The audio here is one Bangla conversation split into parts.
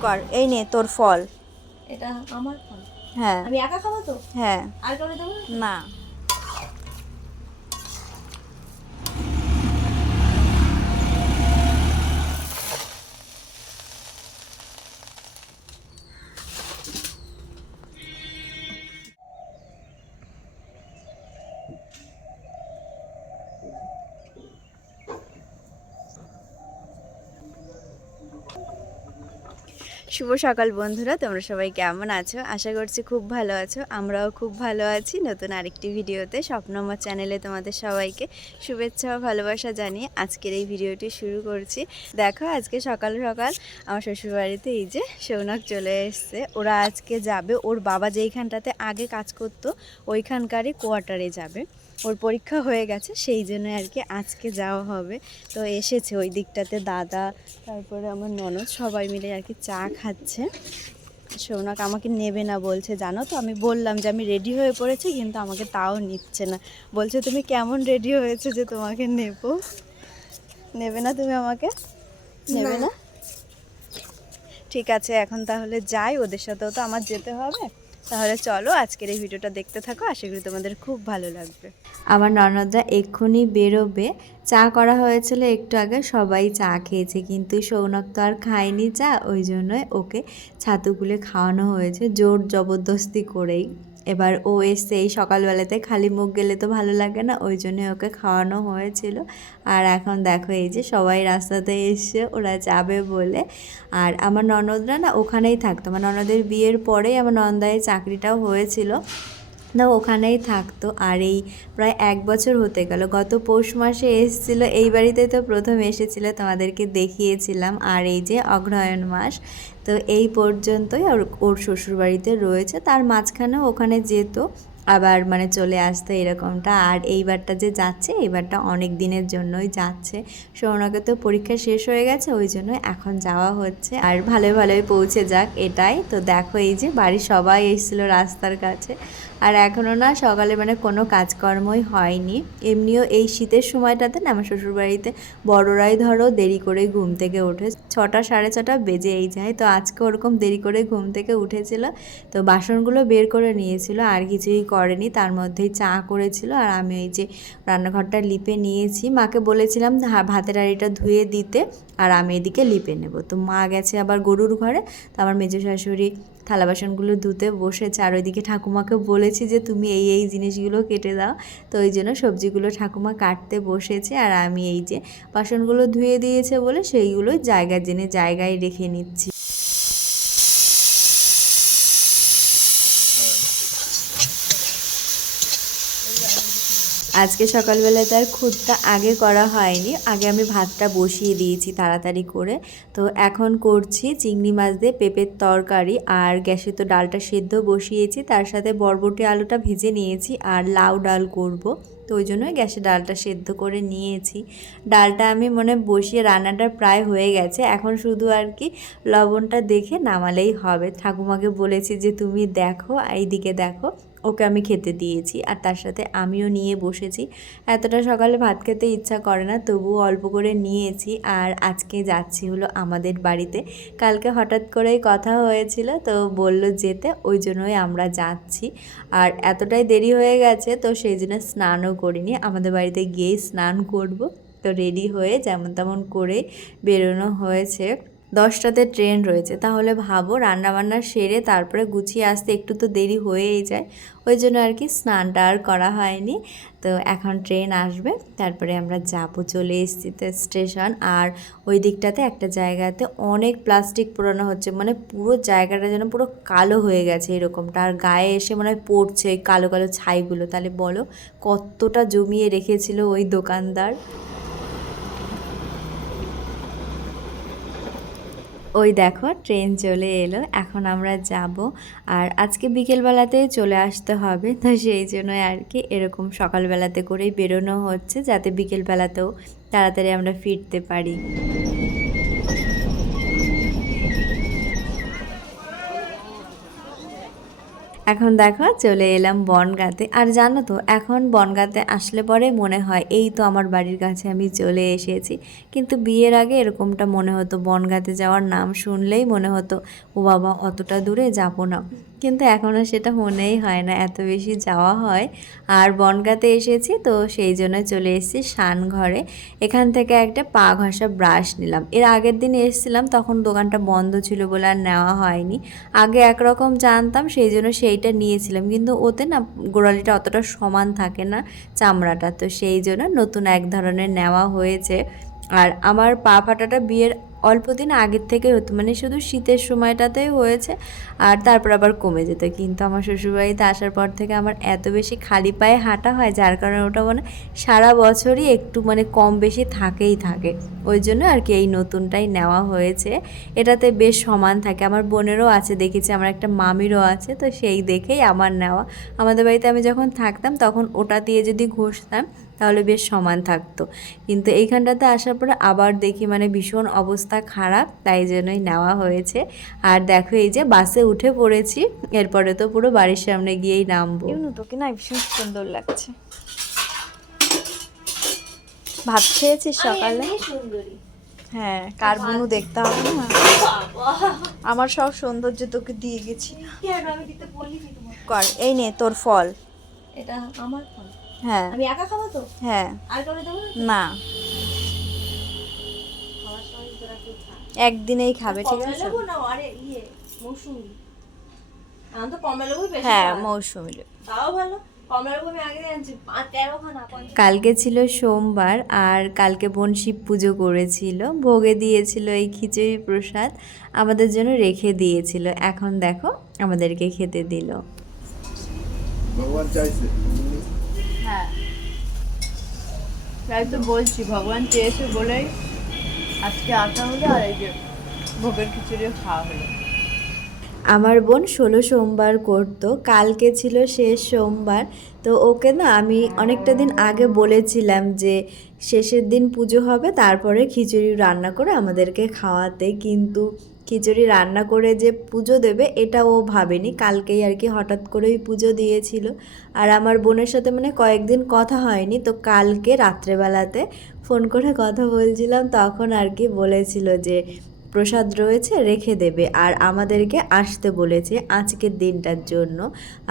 কর এই নে তোর ফল। এটা আমার ফল? হ্যাঁ। আমি একা খাব তো? হ্যাঁ। আর কাউকে দেবো না? শুভ সকাল বন্ধুরা, তোমরা সবাই কেমন আছো? আশা করছি খুব ভালো আছো। আমরাও খুব ভালো আছি নতুন আরেকটি ভিডিওতে। স্বপ্নমা চ্যানেলে তোমাদের সবাইকে শুভেচ্ছা ও ভালোবাসা জানিয়ে আজকের এই ভিডিওটি শুরু করছি। দেখো, আজকে সকাল সকাল আমার শ্বশুরবাড়িতে এই যে সৌনক চলে এসছে। ওরা আজকে যাবে, ওর বাবা যেইখানটাতে আগে কাজ করতো, ওইখানকারই কোয়ার্টারে যাবে। ওর পরীক্ষা হয়ে গেছে সেই জন্য আর কি আজকে যাওয়া হবে। তো এসেছে ওই দিকটাতে দাদা তারপরে আমার ননদ সবাই মিলে আর কি চা খাচ্ছে। সৌনক আমাকে নেবে না বলছে জানো তো? আমি বললাম যে আমি রেডি হয়ে পড়েছি কিন্তু আমাকে তাও নিচ্ছে না। বলছে তুমি কেমন রেডি হয়েছে যে তোমাকে নেব? নেবে না তুমি আমাকে? নেবে না? ঠিক আছে এখন তাহলে যাই ওদের সাথেও তো আমার যেতে হবে। তাহলে চলো আজকের এই ভিডিওটা দেখতে থাকো, আশা করি তোমাদের খুব ভালো লাগবে। আমার ননদরা এক্ষুনি বেরোবে। চা করা হয়েছিল একটু আগে, সবাই চা খেয়েছে, কিন্তু সৌনক তো আর খায়নি চা, ওই জন্যই ওকে ছাতুগুলে খাওয়ানো হয়েছে, জোর জবরদস্তি করেই। এবার ও এসছে এই সকালবেলাতে খালি মুখ গেলে তো ভালো লাগে না, ওই জন্যে ওকে খাওয়ানো হয়েছিল। আর এখন দেখো এই যে সবাই রাস্তাতে এসে ওরা যাবে বলে। আর আমার ননদরা না ওখানেই থাকতো, আমার ননদের বিয়ের পরেই আমার নন্দায় চাকরিটাও হয়েছিল। না, ওখানেই থাকতো। আর এই প্রায় এক বছর হতে গেল। গত পৌষ মাসে এসেছিল, এই বাড়িতে তো প্রথম এসেছিল, তোমাদেরকে দেখিয়েছিলাম। আর এই যে অগ্রহায়ণ মাস, তো এই পর্যন্তই ওর ওর শ্বশুরবাড়িতে রয়েছে। তার মাঝখানেও ওখানে যেত, আবার মানে চলে আসতো এরকমটা। আর এইবারটা যে যাচ্ছে, এইবারটা অনেক দিনের জন্যই যাচ্ছে। সৌনকে তো পরীক্ষা শেষ হয়ে গেছে, ওই জন্য এখন যাওয়া হচ্ছে। আর ভালোই ভালোই পৌঁছে যাক, এটাই। তো দেখো এই যে বাড়ির সবাই এসেছিল রাস্তার কাছে। আর এখনও না সকালে মানে কোনো কাজকর্মই হয়নি। এমনিও এই শীতের সময়টাতে না আমার শ্বশুরবাড়িতে বড়রাই ধরো দেরি করে ঘুম থেকে ওঠে। ছটা সাড়ে ছটা বেজেই যায়। তো আজকে ওরকম দেরি করে ঘুম থেকে উঠেছিল। তো বাসনগুলো বের করে নিয়েছিল। আর কিছুই করেনি। তার মধ্যেই চা করেছিল। আর আমি ওই যে রান্নাঘরটা লিপে নিয়েছি। মাকে বলেছিলাম ভাতের হাঁড়িটা ধুয়ে দিতে। আর আমি এদিকে লিপে নেব। তো মা গেছে আবার গরুর ঘরে। তো আমার মেজো শাশুড়ি থালা বাসনগুলো ধুতে বসেছে আর ওইদিকে ঠাকুমাকে বলেছি যে, তুমি এই এই জিনিসগুলো কেটে দাও। তো ওই জন্য সবজিগুলো ঠাকুমা কাটতে বসেছে আর আমি এই যে বাসনগুলো ধুয়ে দিয়েছে বলে সেইগুলো জায়গা জেনে জায়গায় রেখে নিচ্ছি। আজকে সকালবেলায় তার খুদটা আগে করা হয়নি। আগে আমি ভাতটা বসিয়ে দিয়েছি তাড়াতাড়ি করে। তো এখন করছি চিংড়ি মাছ দিয়ে পেঁপের তরকারি আর গ্যাসে তো ডালটা সেদ্ধ বসিয়েছি। তার সাথে বরবটি আলুটা ভেজে নিয়েছি আর লাউ ডাল করব। তো ওই জন্যই গ্যাসে ডালটা সেদ্ধ করে নিয়েছি। ডালটা আমি মনে বসিয়ে রান্নাটা প্রায় হয়ে গেছে। এখন শুধু আর কি লবণটা দেখে নামালেই হবে। ঠাকুমাকে বলেছি যে, তুমি দেখো, এইদিকে দেখো। ওকে আমি খেতে দিয়েছি আর তার সাথে আমিও নিয়ে বসেছি। এতটা সকালে ভাত খেতে ইচ্ছা করে না, তবুও অল্প করে নিয়েছি আর আজকে যাচ্ছি হলো আমাদের বাড়িতে। কালকে হঠাৎ করেই কথা হয়েছিল, তো বলল যেতে, ওই জন্যই আমরা যাচ্ছি। আর এতটাই দেরি হয়ে গেছে, তো সেই জন্য স্নানও করিনি। আমাদের বাড়িতে গিয়েই স্নান করব। তো রেডি হয়ে যেমন তেমন করে বেরোনো হয়েছে। দশটাতে ট্রেন রয়েছে। তাহলে ভাবো রান্নাবান্না সেরে তারপরে গুছিয়ে আসতে একটু তো দেরি হয়েই যায়। ওই জন্য আর কি স্নানটা আর করা হয়নি। তো এখন ট্রেন আসবে, তারপরে আমরা যাব, চলে এসেছি তো স্টেশন। আর ওই দিকটাতে একটা জায়গাতে অনেক প্লাস্টিক পোড়ানো হচ্ছে। মানে পুরো জায়গাটা যেন পুরো কালো হয়ে গেছে এরকমটা। আর গায়ে এসে মনে পড়ছে ওই কালো কালো ছাইগুলো। তাহলে বলো কতটা জমিয়ে রেখেছিল ওই দোকানদার। ওই দেখো ট্রেন চলে এলো, এখন আমরা যাব। আর আজকে বিকেলবেলাতেই চলে আসতে হবে, তো সেই জন্যই আর কি এরকম সকালবেলাতে করেই বেরোনো হচ্ছে, যাতে বিকেলবেলাতেও তাড়াতাড়ি আমরা ফিরতে পারি। এখন দেখো চলে এলাম বনগাতে। আর জানো তো, এখন বনগাতে আসলে পরে মনে হয় এই তো আমার বাড়ির কাছে আমি চলে এসেছি। কিন্তু বিয়ের আগে এরকমটা মনে হতো, বনগাতে যাওয়ার নাম শুনলেই মনে হতো, ও বাবা অতটা দূরে যাব না। কিন্তু এখন আর সেটা মনেই হয় না, এত বেশি যাওয়া হয়। আর বনগাতে এসেছি তো সেই জন্য চলে এসেছি শান ঘরে। এখান থেকে একটা পা ঘষা ব্রাশ নিলাম। এর আগের দিন এসেছিলাম, তখন দোকানটা বন্ধ ছিল বলে আর নেওয়া হয়নি। আগে একরকম জানতাম, সেই জন্য সেইটা নিয়েছিলাম। কিন্তু ওতে না গোড়ালিটা অতটা সমান থাকে না চামড়াটা। তো সেই জন্য নতুন এক ধরনের নেওয়া হয়েছে। আর আমার পা ফাটাটা বিয়ের অল্প দিন আগের থেকে হতো। মানে শুধু শীতের সময়টাতেই হয়েছে, আর তারপর আবার কমে যেত। কিন্তু আমার শ্বশুরবাড়িতে আসার পর থেকে আমার এত বেশি খালি পায়ে হাঁটা হয়, যার কারণে ওটা মানে সারা বছরই একটু মানে কম বেশি থাকেই থাকে। ওই জন্য আর কি এই নতুনটাই নেওয়া হয়েছে। এটাতে বেশ সমান থাকে। আমার বোনেরও আছে, দেখেছি আমার একটা মামিরও আছে, তো সেই দেখেই আমার নেওয়া। আমাদের বাড়িতে আমি যখন থাকতাম, তখন ওটা দিয়ে যদি ঘষতাম তাহলে বেশ সমান থাকতো। কিন্তু এইখানটাতে আসার পরে আবার দেখি মানে ভীষণ অবস্থা খারাপ তাই জন্যই নেওয়া হয়েছে। আর দেখো এই যে বাসে উঠে পড়েছি এরপরে তো পুরো বাড়ির সামনে গিয়েই নামবো। তোকে না ভীষণ সুন্দর লাগছে। ভাত খেয়েছিস সকালে? হ্যাঁ কার বুনু দেখতে হবে না? আমার সব সৌন্দর্য তোকে দিয়ে গেছি। কেন? আমি দিতে বললি কি তোমার কর এই নে তোর ফল। এটা আমার ফল। হ্যাঁ। আমি একা খাব তো? হ্যাঁ। আর করে দেবো না? একদিনেই খাবে ঠিক কমলা আছে? লেবু না আরে ইয়ে মৌসুমি। আমি তো কমলা লেবুই বেশি হ্যাঁ। মৌসুমি। লেবু। তাও ভালো। কালকে ছিল সোমবার আর কালকে বোন শিব পুজো করেছিল। ভোগে দিয়েছিল এই খিচুড়ি প্রসাদ। আমাদের জন্য রেখে দিয়েছিল। এখন দেখো আমাদেরকে খেতে দিল। ভগবান চাইছে। হ্যাঁ। তাই তো বলছি, ভগবান চেয়েছে বলেই আজকে আসা হলো আর এই যে ভোগের খিচুড়িও খাওয়া হলো। আমার বোন ষোলো সোমবার করতো, কালকে ছিল শেষ সোমবার। তো ওকে না আমি অনেকটা দিন আগে বলেছিলাম যে শেষের দিন পুজো হবে, তারপরে খিচুড়ি রান্না করে আমাদেরকে খাওয়াতে। কিন্তু খিচুড়ি রান্না করে যে পুজো দেবে, এটা ও ভাবেনি। কালকেই আর কি হঠাৎ করেই পুজো দিয়েছিল। আর আমার বোনের সাথে মানে কয়েকদিন কথা হয়নি, তো কালকে রাত্রেবেলাতে ফোন করে কথা বলছিলাম, তখন আর কি বলেছিল যে প্রসাদ রয়েছে, রেখে দেবে। আর আমাদেরকে আসতে বলেছে আজকের দিনটার জন্য।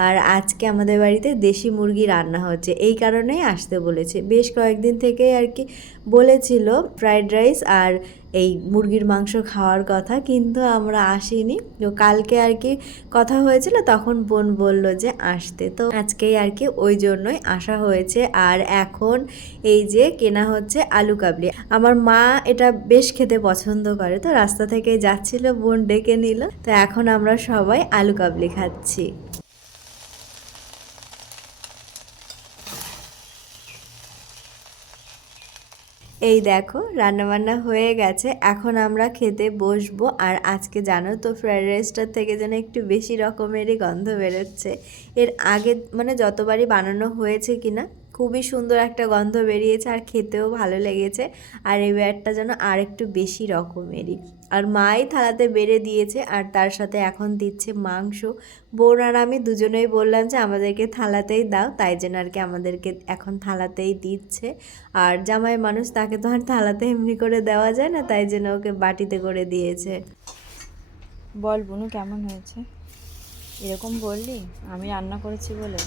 আর আজকে আমাদের বাড়িতে দেশি মুরগি রান্না হচ্ছে, এই কারণেই আসতে বলেছে। বেশ কয়েকদিন থেকে আর কি বলেছিল ফ্রাইড রাইস আর এই মুরগির মাংস খাওয়ার কথা, কিন্তু আমরা আসিনি। তো কালকে আর কি কথা হয়েছিল, তখন বোন বলল যে আসতে। তো আজকেই আর কি ওই জন্যই আসা হয়েছে। আর এখন এই যে কেনা হচ্ছে আলু কাবলি। আমার মা এটা বেশ খেতে পছন্দ করে। তো রাস্তা থেকে যাচ্ছিল, বোন ডেকে নিল। তো এখন আমরা সবাই আলু কাবলি খাচ্ছি। এই দেখো, রান্নাবান্না হয়ে গেছে। এখন আমরা খেতে বসবো। আর আজকে জানো তো ফ্রায়েড রাইসটার থেকে যেন একটু বেশি রকমেরই গন্ধ বেরোচ্ছে। এর আগে মানে যতবারই বানানো হয়েছে কিনা খুবই সুন্দর একটা গন্ধ বেরিয়েছে আর খেতেও ভালো লেগেছে। আর এই ব্যাটটা যেন আর একটু বেশি রকমেরই। আর মাই থালাতে বেড়ে দিয়েছে আর তার সাথে এখন দিচ্ছে মাংস। বোন আর আমি দুজনেই বললাম যে, আমাদেরকে থালাতেই দাও। তাই জন্য আর কি আমাদেরকে এখন থালাতেই দিচ্ছে। আর জামাই মানুষ, তাকে তো আর থালাতে এমনি করে দেওয়া যায় না, তাই জন্য ওকে বাটিতে করে দিয়েছে। বল বুনু, কেমন হয়েছে? এরকম বললি? আমি রান্না করেছি বলে?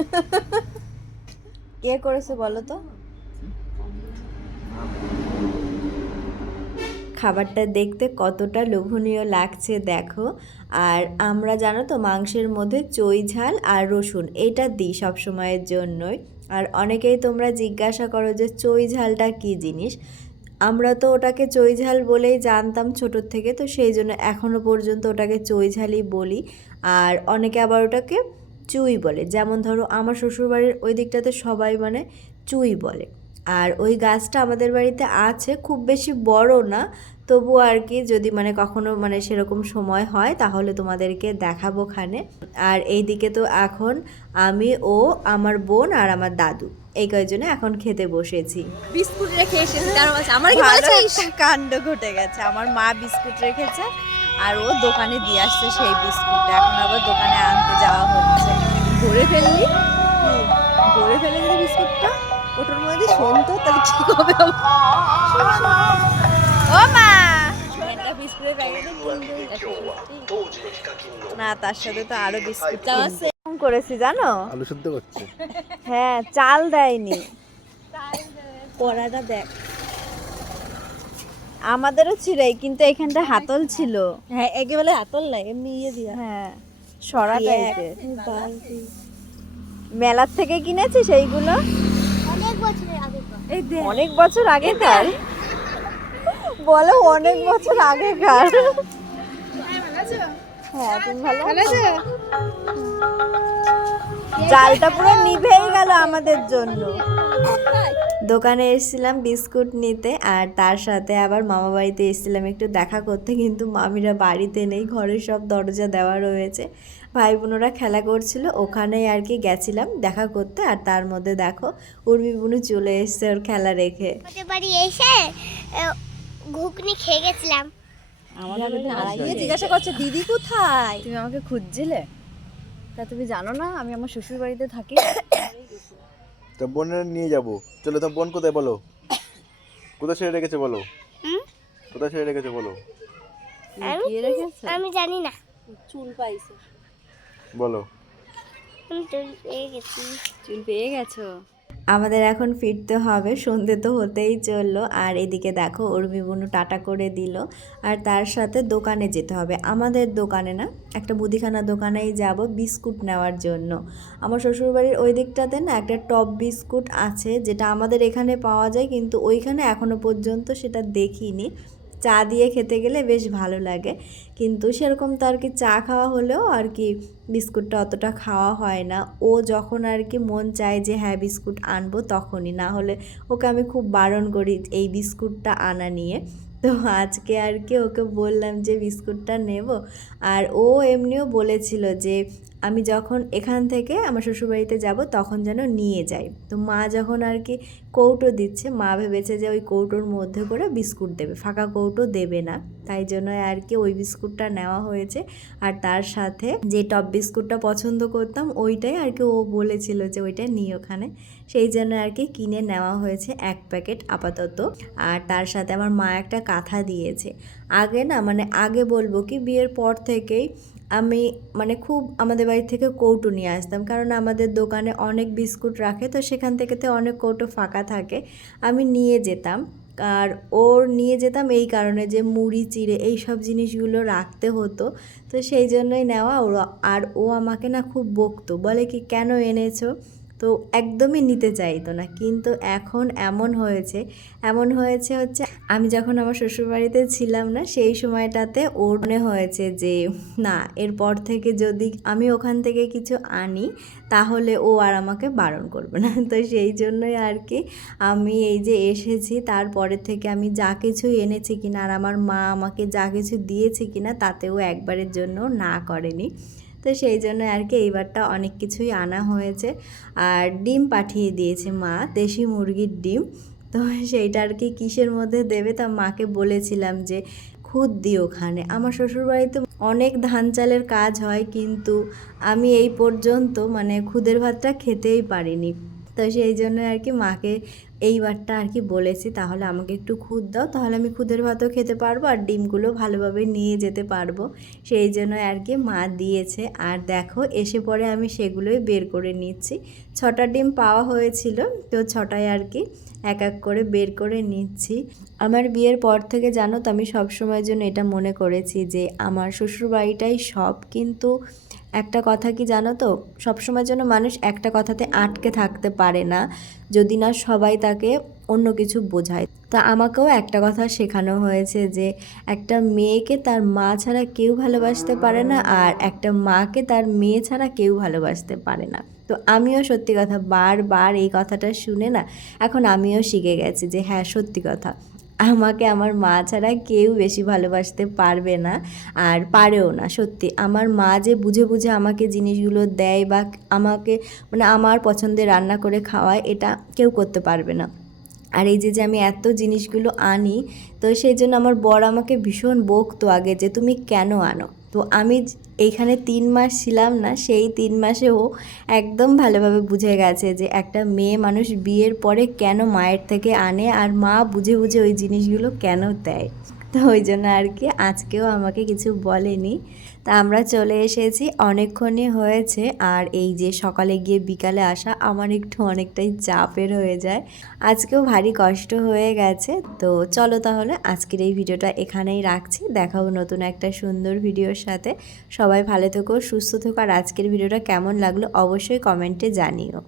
কে করেছে বলো তো? খাবারটা দেখতে কতটা লোভনীয় লাগছে দেখো। আর আমরা জানো তো মাংসের মধ্যে চই ঝাল আর রসুন, এটা দিই সব সময়ের জন্যই। আর অনেকেই তোমরা জিজ্ঞাসা করো যে চই ঝালটা কী জিনিস? আমরা তো ওটাকে চই ঝাল বলেই জানতাম ছোটোর থেকে, তো সেই জন্য এখনও পর্যন্ত ওটাকে চই ঝালই বলি। আর অনেকে আবার ওটাকে চুই বলে। যেমন ধরো আমার শ্বশুরবাড়ির ওই দিকটাতে সবাই মানে চুই বলে। আর ওই গাছটা আমাদের বাড়িতে আছে খুব বেশি বড় না। তবু আর কি যদি মানে কখনো মানে সেরকম সময় হয় তাহলে তোমাদেরকে দেখাবো খানে আর এই দিকে তো এখন আমি ও আমার বোন আর আমার দাদু। এই কয়জনে এখন খেতে বসেছি। বিস্কুট রেখে এসেছি তার আমার কাণ্ড ঘটে গেছে। আমার মা বিস্কুট রেখেছে আর ও দোকানে দিয়ে আসছে সেই বিস্কুটটা এখন আবার দোকানে আনতে যাওয়া হচ্ছে। ভরে ফেললি? গড়ে ফেলে দিলে বিস্কুটটা? ওটার মধ্যে শুনতো তাহলে কি হবে? ও মা! না তার সাথে তো আরও বিস্কুট তা আছে। করেছি জানো আলু করছে। হ্যাঁ চাল দেয়নি। পড়াটা দেখ। আমাদেরও ছিল কিন্তু এখানটা হাতল ছিল। হ্যাঁ একেবারে হাতল নাই এমনি ইয়ে দিয়া। হ্যাঁ সরা টাইপের। মেলার থেকে কিনেছি সেইগুলো। এই দেখ। অনেক বছর আগেকার? বলো অনেক বছর আগেকার। হ্যাঁ তুমি ভালো? জালটা পুরো নিভেই গেল আমাদের জন্য। দোকানে এসেছিলাম বিস্কুট নিতে আর তার সাথে আবার মামা বাড়িতে এসেছিলাম একটু দেখা করতে কিন্তু মামিরা বাড়িতে নেই ঘরের সব দরজা দেওয়া রয়েছে। ভাই বোনরা খেলা করছিল ওখানেই আর কি গেছিলাম দেখা করতে আর তার মধ্যে দেখো উর্মি বুনু চলে এসছে ওর খেলা রেখে। বাড়ি এসে ঘুগনি খেয়ে গেছিলাম। জিজ্ঞাসা করছে দিদি কোথায়? তুমি আমাকে খুঁজছিলে? তা তুমি জানো না আমি আমার শ্বশুর বাড়িতে থাকি। তো বোনের নিয়ে যাব। চলো তো বোন কোথায় বলো? কোথায় ছেড়ে রেখেছে বলো? হুম? কোথায় ছেড়ে রেখেছে বলো? আমি লুকিয়ে রেখেছো? আমি জানি না। চুল পাইছে। বলো। আমি তো পেয়ে গেছি। চুল পেয়ে গেছো? আমাদের এখন ফিরতে হবে, সন্ধে তো হতেই চলল। আর এদিকে দেখো, উর্মি বুনু টাটা করে দিল। আর তার সাথে দোকানে যেতে হবে। আমাদের দোকানে না, একটা মুদিখানা দোকানেই যাব বিস্কুট নেওয়ার জন্য। আমার শ্বশুরবাড়ির ওই দিকটাতে না একটা টপ বিস্কুট আছে, যেটা আমাদের এখানে পাওয়া যায়, কিন্তু ওইখানে এখনও পর্যন্ত সেটা দেখিনি। চা দিয়ে খেতে গেলে বেশ ভালো লাগে। কিন্তু সেরকম তো আর কি চা খাওয়া হলেও আর কি বিস্কুটটা অতটা খাওয়া হয় না। ও যখন আর কি মন চায় যে হ্যাঁ বিস্কুট আনব তখনই। না হলে ওকে আমি খুব বারণ করি এই বিস্কুটটা আনা নিয়ে। তো আজকে আর কি ওকে বললাম যে বিস্কুটটা নেব। আর ও এমনিও বলেছিল যে আমি যখন এখান থেকে আমার শ্বশুরবাড়িতে যাব, তখন যেন নিয়ে যাই। তো মা যখন আর কি কৌটো দিচ্ছে, মা ভেবেছে যে ওই কৌটোর মধ্যে করে বিস্কুট দেবে, ফাঁকা কৌটো দেবে না। তাই জন্য আর কি ওই বিস্কুটটা নেওয়া হয়েছে। আর তার সাথে যে টপ বিস্কুটটা পছন্দ করতাম, ওইটাই আর কি ও বলেছিল যে ওইটা নিই ওখানে। সেই জন্য আর কি কিনে নেওয়া হয়েছে এক প্যাকেট আপাতত। আর তার সাথে আমার মা একটা কাঁথা দিয়েছে। আগে না মানে আগে বলব কি, বিয়ের পর থেকেই আমি মানে খুব আমাদের বাড়ি থেকে কৌটো নিয়ে আসতাম, কারণ আমাদের দোকানে অনেক বিস্কুট রাখে, তো সেখান থেকে তো অনেক কৌটো ফাঁকা থাকে। আমি নিয়ে যেতাম, আর ওর নিয়ে যেতাম এই কারণে যে মুড়ি, চিড়ে এই সব জিনিসগুলো রাখতে হতো, তো সেই জন্যই নেওয়া ওর, আর ও আমাকে না খুব বকতো, বলে কি কেন এনেছো? তো একদমই নিতে চাইতো না। কিন্তু এখন এমন হয়েছে এমন হয়েছে হচ্ছে আমি যখন আমার শ্বশুরবাড়িতে ছিলাম না, সেই সময়টাতে ওর মনে হয়েছে যে, না, এরপর থেকে যদি আমি ওখান থেকে কিছু আনি, তাহলে ও আর আমাকে বারণ করবে না। তো সেই জন্যই আর কি আমি এই যে এসেছি, তারপরে থেকে আমি যা কিছু এনেছি কিনা, আর আমার মা আমাকে যা কিছু দিয়েছে কিনা, তাতেও একবারের জন্য না করেনি। তো সেই জন্য আর কি এইবারটা অনেক কিছুই আনা হয়েছে। আর ডিম পাঠিয়ে দিয়েছে মা, দেশি মুরগির ডিম। তো সেইটা আর কি কিসের মধ্যে দেবে তা মাকে বলেছিলাম যে খুদ দিই ওখানে। আমার শ্বশুরবাড়িতে অনেক ধান চালের কাজ হয় কিন্তু আমি এই পর্যন্ত মানে খুদের ভাতটা খেতেই পারিনি। তো সেই জন্য আর কি মাকে এইবারটা আর কি বলেছি, তাহলে আমাকে একটু খুদ দাও, তাহলে আমি খুদের ভাতও খেতে পারব আর ডিমগুলো ভালোভাবে নিয়ে যেতে পারব। সেই জন্য আর কি মা দিয়েছে। আর দেখো, এসে পরে আমি সেগুলোই বের করে নিচ্ছি। ছটা ডিম পাওয়া হয়েছিল, তো ছটায় আর কি এক এক করে বের করে নিচ্ছি। আমার বিয়ের পর থেকে জানো তো, আমি সবসময়ের জন্য এটা মনে করেছি যে, আমার শ্বশুরবাড়িটাই সব। কিন্তু একটা কথা কি জানো তো, সবসময়ের জন্য মানুষ একটা কথাতে আটকে থাকতে পারে না। যদি না সবাই তাকে অন্য কিছু বোঝায়। তা আমাকেও একটা কথা শেখানো হয়েছে যে, একটা মেয়েকে তার মা ছাড়া কেউ ভালোবাসতে পারে না আর একটা মাকে তার মেয়ে ছাড়া কেউ ভালোবাসতে পারে না। তো আমিও সত্যি কথা বারবার এই কথাটা শুনে না, এখন আমিও শিখে গেছি যে হ্যাঁ সত্যি কথা। আমাকে আমার মা ছাড়া কেউ বেশি ভালোবাসতে পারবে না আর পারেও না, সত্যি। আমার মা যে বুঝে বুঝে আমাকে জিনিসগুলো দেয় বা আমাকে মানে আমার পছন্দের রান্না করে খাওয়ায়, এটা কেউ করতে পারবে না। আর এই যে যে আমি এত জিনিসগুলো আনি, তো সেই জন্য আমার বর আমাকে ভীষণ বকতো আগে যে, তুমি কেন আনো? তো আমি এইখানে তিন মাস ছিলাম না, সেই তিন মাসে ও একদম ভালোভাবে বুঝে গেছে যে একটা মেয়ে মানুষ বিয়ের পরে কেন মায়ের থেকে আনে আর মা বুঝে বুঝে ওই জিনিসগুলো কেন দেয়। তো ওই জন্য আর কি আজকেও আমাকে কিছু বলেনি। তা আমরা চলে এসেছি। অনেকক্ষণই হয়েছে আর এই যে সকালে গিয়ে বিকালে আসা, আমার একটু অনেকটাই চাপের হয়ে যায়। আজকেও ভারী কষ্ট হয়ে গেছে। তো চলো তাহলে আজকের এই ভিডিওটা এখানেই রাখছি। দেখাবো নতুন একটা সুন্দর ভিডিওর সাথে। সবাই ভালো থেকো, সুস্থ থেকো। আর আজকের ভিডিওটা কেমন লাগল অবশ্যই কমেন্টে জানিও।